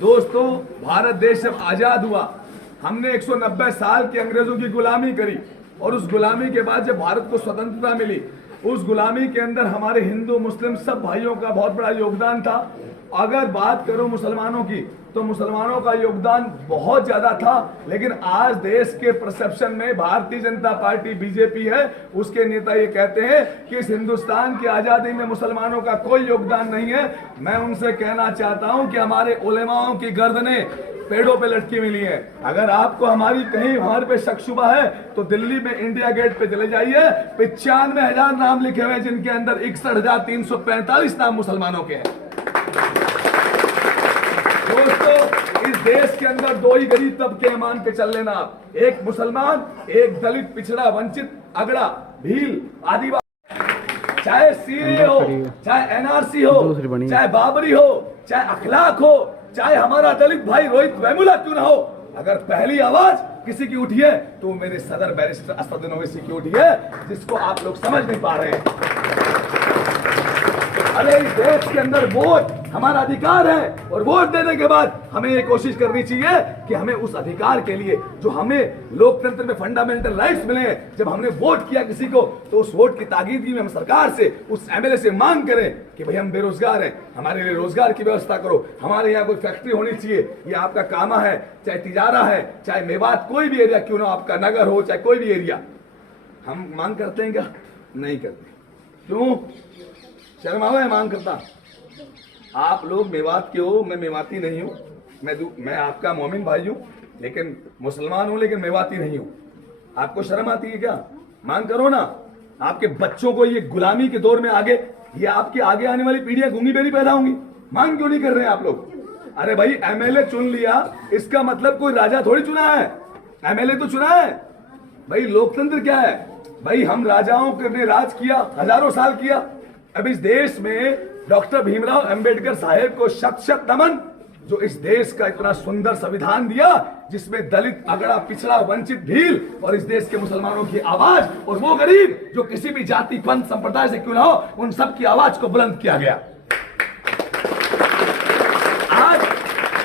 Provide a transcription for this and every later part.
दोस्तों, भारत देश जब आजाद हुआ, हमने 190 साल की अंग्रेजों की गुलामी करी और उस गुलामी के बाद जब भारत को स्वतंत्रता मिली, उस गुलामी के अंदर हमारे हिंदू मुस्लिम सब भाइयों का बहुत बड़ा योगदान था। अगर बात करो मुसलमानों की, तो मुसलमानों का योगदान बहुत ज्यादा था, लेकिन आज देश के परसेप्शन में भारतीय जनता पार्टी बीजेपी है, उसके नेता ये कहते हैं कि इस हिंदुस्तान की आजादी में मुसलमानों का कोई योगदान नहीं है। मैं उनसे कहना चाहता हूं कि हमारे उलेमाओं की गर्दनें पेड़ों पे लटकी मिली है। अगर आपको हमारे पे शक शुबा है तो दिल्ली में इंडिया गेट पे चले जाइए, 95,000 नाम लिखे हुए हैं, जिनके अंदर 61,345 नाम मुसलमानों के हैं। दोस्तों, इस देश के अंदर दो ही गरीब तबके हैं, मान के चल लेना आप, एक मुसलमान, एक दलित, पिछड़ा, वंचित, अगड़ा, भील, आदिवासी। चाहे सीए हो, चाहे एनआरसी हो, चाहे बाबरी हो, चाहे अखलाक हो, चाहे हमारा दलित भाई रोहित वेमुला क्यों ना हो, अगर पहली आवाज किसी की उठी है तो मेरे सदर बैरिस्टर असदुद्दीन ओवैसी की उठी है, जिसको आप लोग समझ नहीं पा रहे हैं। अरे इस देश के अंदर वोट हमारा अधिकार है और वोट देने के बाद हमें ये कोशिश करनी चाहिए कि हमें उस अधिकार के लिए, जो हमें लोकतंत्र में फंडामेंटल राइट्स मिले हैं, जब हमने वोट किया किसी को, तो उस वोट की ताकीदगी में हम सरकार से, उस एमएलए से मांग करें कि भाई हम बेरोजगार हैं, हमारे लिए रोजगार की व्यवस्था करो, हमारे यहाँ कोई फैक्ट्री होनी चाहिए, ये आपका कामा है, चाहे तिजारा है, चाहे मेवात, कोई भी एरिया क्यों ना, आपका नगर हो, चाहे कोई भी एरिया। हम मांग करते हैं क्या? नहीं करते। क्यों? शर्म आओ है मांग करता। आप लोग मेवात के हो, मैं मेवाती नहीं हूं, मैं आपका मोमिन भाई हूं, लेकिन मुसलमान हूं, लेकिन मेवाती नहीं हूं। आपको शर्म आती है क्या? मांग करो ना। आपके बच्चों को ये गुलामी के दौर में आगे, ये आपके आगे आने वाली पीढ़ियां गूंगी बेरी पैदा होंगी। मांग क्यों नहीं कर रहे हैं आप लोग? अरे भाई, एमएलए चुन लिया, इसका मतलब कोई राजा थोड़ी चुना है, एमएलए तो चुना है। भाई लोकतंत्र क्या है? भाई हम राजाओं ने राज किया, हजारों साल किया। अब इस देश में डॉक्टर भीमराव अंबेडकर साहेब को शत शत नमन, जो इस देश का इतना सुंदर संविधान दिया, जिसमें दलित, अगड़ा, पिछड़ा, वंचित, भील और इस देश के मुसलमानों की आवाज, और वो गरीब जो किसी भी जाति, पंथ, संप्रदाय से क्यों ना हो, उन सब की आवाज को बुलंद किया गया। आज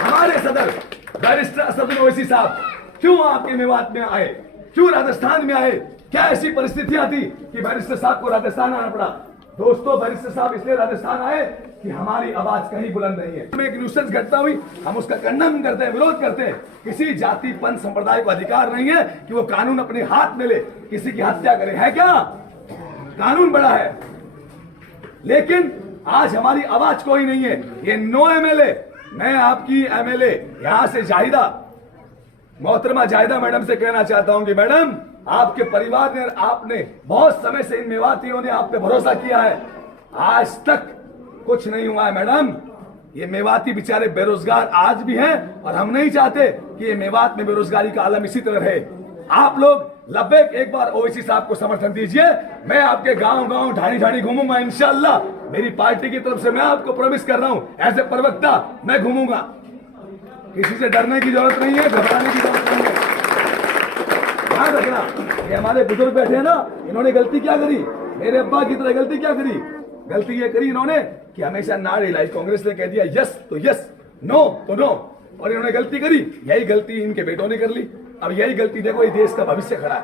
हमारे सदर बैरिस्टर असदुद्दीन ओवैसी साहब क्यों आपके मेवात में आए, क्यों राजस्थान में आए? क्या ऐसी परिस्थितियां थी कि बैरिस्टर साहब को राजस्थान आना पड़ा? दोस्तों, बैरिस्टर साहब इसलिए राजस्थान आए कि हमारी आवाज कहीं बुलंद नहीं है। एक न्यूसेंस घटना हुई, हम उसका खंडन करते हैं, विरोध करते हैं। किसी जाति, पंथ, संप्रदाय को अधिकार नहीं है कि वो कानून अपने हाथ में ले, किसी की हत्या करे। है क्या? कानून बड़ा है, लेकिन आज हमारी आवाज कोई नहीं है। ये नो एमएलए। मैं आपकी एमएलए यहां से जाहिदा, मोहतरमा जाहिदा मैडम से कहना चाहता हूं कि मैडम, आपके परिवार ने, आपने बहुत समय से, इन मेवातियों ने आप पे भरोसा किया है, आज तक कुछ नहीं हुआ है। मैडम, ये मेवाती बेचारे बेरोजगार आज भी हैं और हम नहीं चाहते कि ये मेवात में बेरोजगारी का आलम इसी तरह रहे। आप लोग लब्बैक एक बार ओवैसी साहब को समर्थन दीजिए। मैं आपके गांव गांव, ढाणी ढाणी घूमूंगा इंशाअल्लाह। मेरी पार्टी की तरफ से मैं आपको प्रॉमिस कर रहा हूं, एज ए प्रवक्ता मैं घूमूंगा। किसी से डरने की जरूरत नहीं है, घबराने की जरूरत नहीं है। ध्यान रखना, ये हमारे बुजुर्ग बैठे हैं ना, इन्होंने गलती क्या करी? मेरे अब्बा की तरह गलती क्या करी? गलती ये करी इन्होंने कि हमेशा ना रिलाई, कांग्रेस ने कह दिया यस तो यस, नो तो नो, और इन्होंने गलती करी। यही गलती इनके बेटों ने कर ली। अब यही गलती देखो, ये देश का भविष्य खड़ा है।